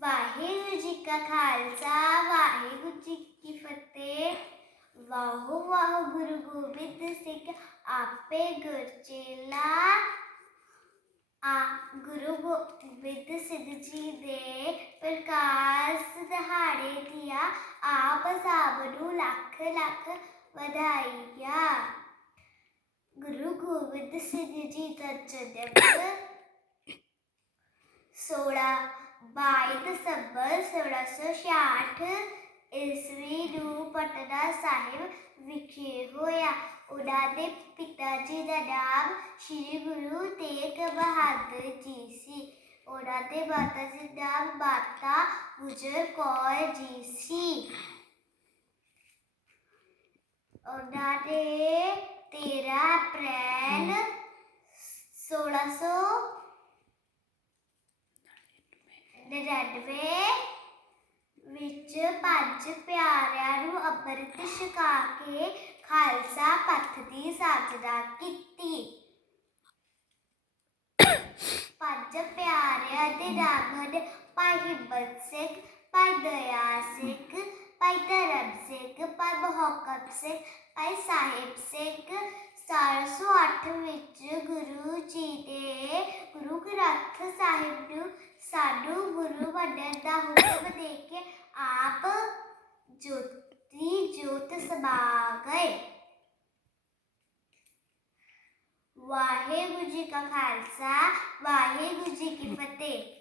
ਵਾਹਿਗੁਰੂ ਜੀ ਕਾ ਖਾਲਸਾ ਵਾਹਿਗੁਰੂ ਜੀ ਕੀ ਫਤਿਹ ਵਾਹੋ ਵਾਹੋ ਗੁਰੂ ਗੋਬਿੰਦ ਸਿੰਘ ਆਪੇ ਗੁਰਚੇਲਾ ਆ ਗੁਰੂ ਗੋਬਿੰਦ ਸਿੰਘ ਜੀ ਦੇ ਪ੍ਰਕਾਸ਼ ਦਿਹਾੜੇ ਦੀਆਂ ਆਪ ਸਭ ਨੂੰ ਲੱਖ ਲੱਖ ਵਧਾਈਆਂ ਗੁਰੂ ਗੋਬਿੰਦ ਸਿੰਘ ਜੀ ਦਾ ਜਨਮ 16 22 ਦਸੰਬਰ 1666 ਈਸਵੀ ਨੂੰ ਪਟਨਾ ਸਾਹਿਬ ਵਿਖੇ ਹੋਇਆ ਉਹਨਾਂ ਦੇ ਪਿਤਾ ਜੀ ਦਾ ਨਾਮ ਸ੍ਰੀ ਗੁਰੂ ਤੇਗ ਬਹਾਦਰ ਜੀ ਸੀ ਉਹਨਾਂ ਦੇ ਮਾਤਾ ਜੀ ਦਾ ਨਾਮ ਮਾਤਾ ਗੁਜਰ ਕੌਰ ਜੀ ਸੀ ਉਹਨਾਂ ਦੇ 13 ਅਪ੍ਰੈਲ 1600 ਨੜਿਨਵੇਂ ਵਿੱਚ ਪੰਜ ਪਿਆਰਿਆਂ ਨੂੰ ਅੰਮ੍ਰਿਤ ਛਕਾ ਕੇ ਖਾਲਸਾ ਪੰਥ ਦੀ ਸਾਜਨਾ ਕੀਤੀ। ਪੰਜ ਪਿਆਰਿਆਂ ਦੇ ਨਾਮ ਹਨ ਭਾਈ ਹਿੰਮਤ ਸਿੰਘ, ਭਾਈ ਦਇਆ ਸਿੰਘ, ਭਾਈ ਧਰਮ ਸਿੰਘ, ਭਾਈ ਮੋਹਕਮ ਸਿੰਘ, ਭਾਈ ਸਾਹਿਬ ਸਿੰਘ। 1708 ਵਿੱਚ ਗੁਰੂ ਜੀ ਦੇ ਗੁਰੂ ਗ੍ਰੰਥ ਸਾਹਿਬ ਨੂੰ ਸਾਨੂੰ डरता हो। देख के आप ज्योति ज्योत सबा गए। वाहेगुरु जी का खालसा, वाहेगुरु जी की फतेह।